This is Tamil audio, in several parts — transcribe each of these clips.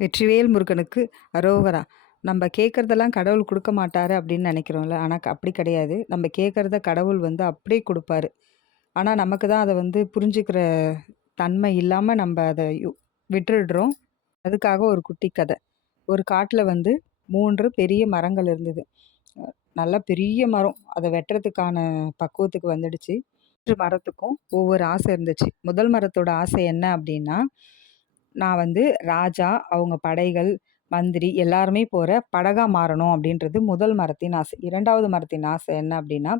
வெற்றிவேல் முருகனுக்கு அரோகரா. நம்ம கேட்குறதெல்லாம் கடவுள் கொடுக்க மாட்டார் அப்படின்னு நினைக்கிறோம்ல. ஆனால் அப்படி கிடையாது. நம்ம கேட்குறத கடவுள் வந்து அப்படியே கொடுப்பாரு. ஆனால் நமக்கு தான் அதை வந்து புரிஞ்சுக்கிற தன்மை இல்லாமல் நம்ம அதை விட்டுடுறோம். அதுக்காக ஒரு குட்டி கதை. ஒரு காட்டில் வந்து மூன்று பெரிய மரங்கள் இருந்தது. நல்லா பெரிய மரம். அதை வெட்டுறதுக்கான பக்குவத்துக்கு வந்துடுச்சு. மரத்துக்கும் ஒவ்வொரு ஆசை இருந்துச்சு. முதல் மரத்தோட ஆசை என்ன அப்படின்னா நான் வந்து ராஜா அவங்க படைகள் மந்திரி எல்லாருமே போகிற படகா மாறணும் அப்படின்றது முதல் மரத்தின் ஆசை. இரண்டாவது மரத்தின் ஆசை என்ன அப்படின்னா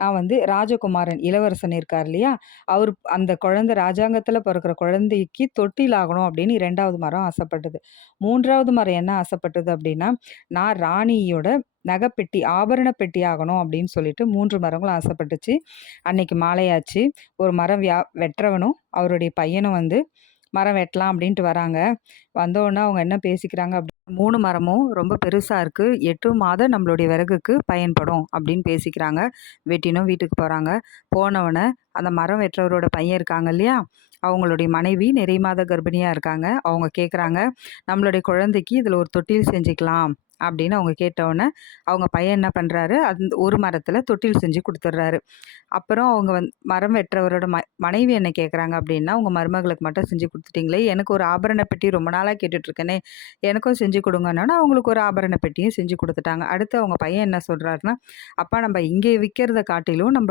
நான் வந்து ராஜகுமாரன் இளவரசன் இருக்கார் இல்லையா? அவர் அந்த குழந்தை ராஜாங்கத்தில் பிறக்கிற குழந்தைக்கு தொட்டில் ஆகணும் அப்படின்னு இரண்டாவது மரம் ஆசைப்பட்டது. மூன்றாவது மரம் என்ன ஆசைப்பட்டது அப்படின்னா நான் ராணியோட நகைப்பெட்டி ஆபரண பெட்டி ஆகணும் அப்படின்னு சொல்லிட்டு மூன்று மரங்களும் ஆசைப்பட்டுச்சு. அன்னைக்கு மாலையாச்சு. ஒரு மரம் வியா வெட்டுறவனும் அவருடைய பையனும் வந்து மரம் வெட்டலாம் அப்படின்ட்டு வராங்க. வந்தோடனே அவங்க என்ன பேசிக்கிறாங்க அப்படி மூணு மரமும் ரொம்ப பெருசாக இருக்குது எட்டு மாதம் நம்மளுடைய விறகுக்கு பயன்படும் அப்படின்னு பேசிக்கிறாங்க. வெட்டினும் வீட்டுக்கு போகிறாங்க போனவொடனே அந்த மரம் வெட்டுறவரோட பையன் இருக்காங்க இல்லையா? அவங்களுடைய மனைவி நிறை மாத கர்ப்பிணியாக இருக்காங்க. அவங்க கேட்குறாங்க நம்மளுடைய குழந்தைக்கு இதில் ஒரு தொட்டில் செஞ்சுக்கலாம். அப்படின்னு அவங்க கேட்டவுடனே அவங்க பையன் என்ன பண்ணுறாரு அந்த ஒரு மரத்தில் தொட்டில் செஞ்சு கொடுத்துட்றாரு. அப்புறம் அவங்க வந் மரம் வெட்டுறவரோட ம மனைவி என்ன கேட்குறாங்க அப்படின்னா உங்கள் மருமகளுக்கு மட்டும் செஞ்சு கொடுத்துட்டிங்களே எனக்கு ஒரு ஆபரண பெட்டி ரொம்ப நாளாக கேட்டுட்ருக்கேனே எனக்கும் செஞ்சு கொடுங்கன்னா அவங்களுக்கு ஒரு ஆபரண பெட்டியும் செஞ்சு கொடுத்துட்டாங்க. அடுத்து அவங்க பையன் என்ன சொல்கிறாருன்னா அப்பா நம்ம இங்கே விற்கிறத காட்டிலும் நம்ம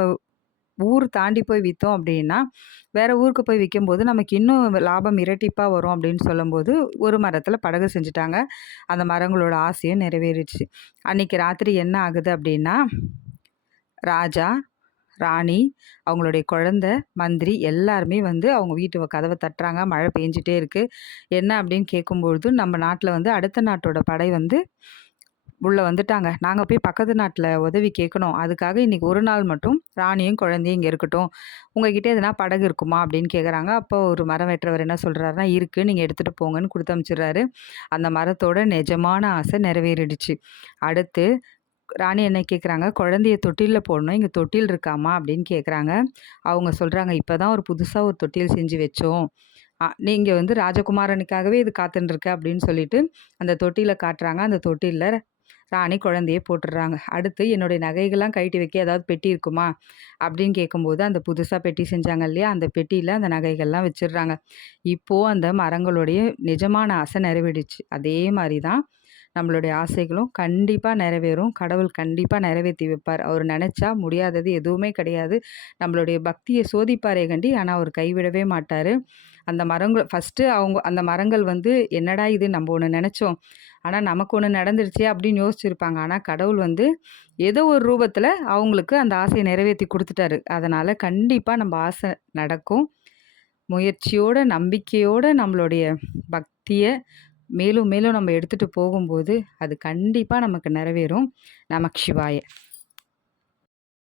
ஊர் தாண்டி போய் விற்றோம் அப்படின்னா வேறு ஊருக்கு போய் விற்கும்போது நமக்கு இன்னும் லாபம் இரட்டிப்பாக வரும் அப்படின்னு சொல்லும்போது ஒரு மரத்தில் படகு செஞ்சுட்டாங்க. அந்த மரங்களோட ஆசையும் நிறைவேறிடுச்சு. அன்றைக்கி ராத்திரி என்ன ஆகுது அப்படின்னா ராஜா ராணி அவங்களுடைய குழந்த மந்திரி எல்லாருமே வந்து அவங்க வீட்டு கதவை தட்டுறாங்க. மழை பெஞ்சிட்டே இருக்குது என்ன அப்படின்னு கேட்கும்பொழுது நம்ம நாட்டில் வந்து அடுத்த நாட்டோட படை வந்து உள்ளே வந்துட்டாங்க. நாங்கள் போய் பக்கத்து நாட்டில் உதவி கேட்கணும். அதுக்காக இன்றைக்கி ஒரு நாள் மட்டும் ராணியும் குழந்தையும் இங்கே இருக்கட்டும். உங்ககிட்ட எதுனா படகு இருக்குமா அப்படின்னு கேட்குறாங்க அப்போ ஒரு மரம் வெட்டுறவர் என்ன சொல்கிறாருன்னா இருக்குது நீங்கள் எடுத்துகிட்டு போங்கன்னு கொடுத்து அனுப்பிச்சிடுறாரு அந்த மரத்தோட நிஜமான ஆசை நிறைவேறிடுச்சு. அடுத்து ராணி என்ன கேட்குறாங்க குழந்தைய தொட்டிலில் போடணும். இங்கே தொட்டில் இருக்காமா? அப்படின்னு கேட்குறாங்க அவங்க சொல்கிறாங்க இப்போ தான் ஒரு புதுசாக ஒரு தொட்டில் செஞ்சு வச்சோம். நீங்கள் வந்து ராஜகுமாரனுக்காகவே இது காத்துட்டுருக்கு அப்படின்னு சொல்லிட்டு அந்த தொட்டியில் காட்டுறாங்க. அந்த தொட்டிலில் ராணி குழந்தையே போட்டுடுறாங்க. அடுத்து என்னுடைய நகைகள்லாம் கழட்டி வைக்க ஏதாவது பெட்டி இருக்குமா? அப்படின்னு கேட்கும்போது அந்த புதுசாக பெட்டி செஞ்சாங்க இல்லையா? அந்த பெட்டியில் அந்த நகைகள்லாம் வச்சிடுறாங்க. இப்போது அந்த மரங்களுடைய நிஜமான ஆசை நிறைவேறிச்சு அதே மாதிரி தான் நம்மளுடைய ஆசைகளும் கண்டிப்பாக நிறைவேறும். கடவுள் கண்டிப்பாக நிறைவேற்றி வைப்பார். அவர் நினச்சா முடியாதது எதுவுமே கிடையாது. நம்மளுடைய பக்தியை சோதிப்பாரே கண்டி ஆனால் அவர் கைவிடவே மாட்டார். அந்த மரங்கள் ஃபஸ்ட்டு அவங்க அந்த மரங்கள் வந்து என்னடா இது? நம்ம ஒன்று நினச்சோம். ஆனால் நமக்கு ஒன்று நடந்துருச்சே அப்படின்னு யோசிச்சிருப்பாங்க. ஆனால் கடவுள் வந்து ஏதோ ஒரு ரூபத்தில் அவங்களுக்கு அந்த ஆசையை நிறைவேற்றி கொடுத்துட்டாரு. அதனால் கண்டிப்பாக நம்ம ஆசை நடக்கும். முயற்சியோட நம்பிக்கையோடு நம்மளுடைய பக்தியை மேலும் மேலும் நம்ம எடுத்துகிட்டு போகும்போது அது கண்டிப்பாக நமக்கு நிறைவேறும். நமக்கு சிவாய.